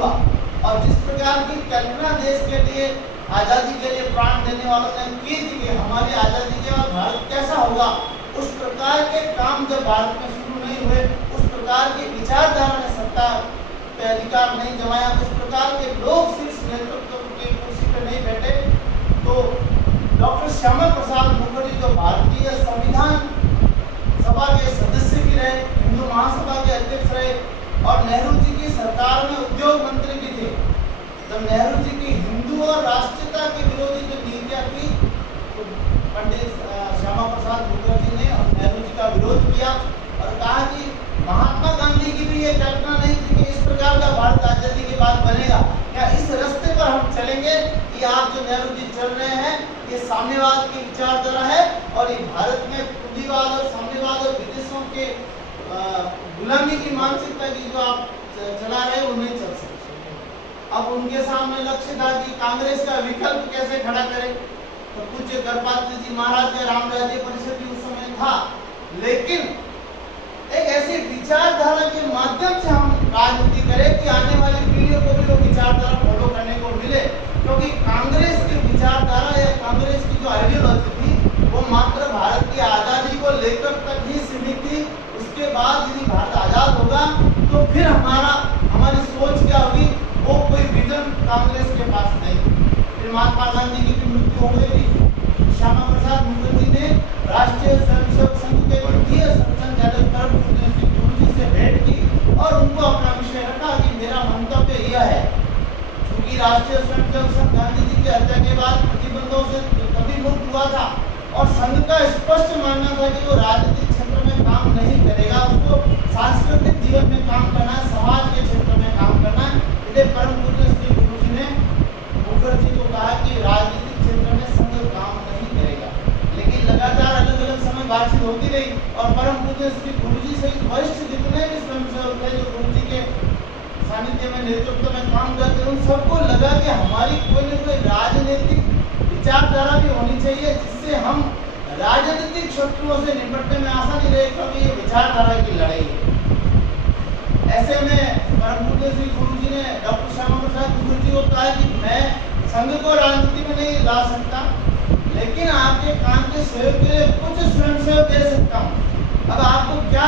हुआ और जिस प्रकार की कल्पना देश के लिए आज़ादी के लिए प्राण देने वालों ने की थी कि हमारी आज़ादी के बाद भारत कैसा होगा, उस प्रकार के काम जब भारत में शुरू नहीं हुए, उस प्रकार की विचारधारा ने सत्ता पे अधिकार नहीं जमाया, उस प्रकार के लोग शीर्ष नेतृत्व की कुर्सी पे नहीं बैठे, तो डॉक्टर श्यामा प्रसाद मुखर्जी जो भारतीय संविधान सभा के सदस्य भी रहे, हिंदू महासभा के अध्यक्ष रहे और नेहरू जी की सरकार में उद्योग मंत्री भी थे। जब नेहरू जी की हिंदू और राष्ट्रीयता के विरोधी जो नीतियां थी, तो पंडित श्यामा प्रसाद मुखर्जी ने और नेहरू जी का विरोध किया और कहा कि महात्मा गांधी की भी ये कल्पना नहीं थी कि इस प्रकार का भारत आजादी के बाद बनेगा, या इस रास्ते पर हम चलेंगे कि आप जो नेहरू जी चल रहे हैं ये साम्यवाद की विचारधारा है और ये भारत में पूंजीवाद और साम्यवाद और विदेशों के गुलामी की मानसिकता की जो आप चला रहे हैं वो नहीं चल सकते। अब उनके सामने लक्ष्य था कि कांग्रेस का विकल्प कैसे खड़ा करें, तो पूज्य गणपति जी महाराज का राम राज्य परिषद भी उस समय था, लेकिन एक ऐसी विचारधारा के माध्यम से हम राजनीति करें कि आने वाली पीढ़ियों को भी वो विचारधारा फॉलो करने को मिले, क्योंकि कांग्रेस की विचारधारा या कांग्रेस की जो आइडियोलॉजी थी वो मात्र भारत की आज़ादी को लेकर तक ही सीमित थी। उसके बाद यदि भारत आज़ाद होगा तो फिर हमारी सोच क्या होगी, वो कोई विजन कांग्रेस के पास नहीं। फिर महात्मा गांधी की भी मृत्यु हो गई थी। श्यामा प्रसाद मुखर्जी ने राष्ट्रीय स्वयंसेवक संघ के द्वितीय संचालक परम पूज्य श्री गुरुजी से भेंट की और उनको अपना विषय रखा कि मेरा मंतव्य यह है, क्योंकि राष्ट्रीय स्वयंसेवक संघ गांधी जी की हत्या के बाद प्रतिबंधों से कभी मुक्त हुआ था और संघ का स्पष्ट मानना था कि वो राजनीतिक क्षेत्र में काम नहीं करेगा, उसको सांस्कृतिक जीवन में काम करना है, समाज के क्षेत्र में काम करना है। इसलिए परम पूज्य श्री गुरुजी ने मुखर्जी को कहा कि राजनीतिक क्षेत्र में संघ काम नहीं करेगा, लेकिन लगातार अलग अलग समय बातचीत होती रही और परम पूज्य श्री गुरुजी सहित वरिष्ठ जितने भी स्वयंसेवक थे जो गुरुजी के सानिध्य में नेतृत्व में काम करते, उन सबको लगा कि हमारी कोई न कोई राजनीतिक विचारधारा भी होनी चाहिए जिससे हम राजनीतिक शत्रुओं से निपटने में आसानी रहे, क्योंकि ये विचारधारा की लड़ाई है। ऐसे में परम पूज्य श्री गुरुजी ने डॉक्टर श्यामा प्रसाद मुखर्जी को कहा कि मैं संघ को राजनीति में नहीं ला सकता, लेकिन आपके काम के सहयोग के लिए कुछ स्वयंसेवक दे सकता हूँ। अब आपको क्या